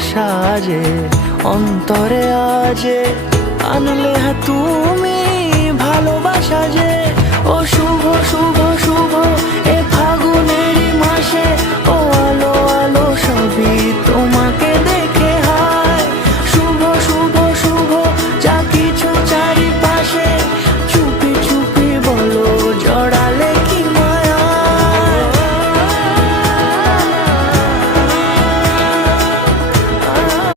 সাজে অন্তরে আজে আনলে হ্যাঁ তুমি ভালোবাসা যে। ও শুভ শুভ শুভ এ ফাগুনেরই মাসে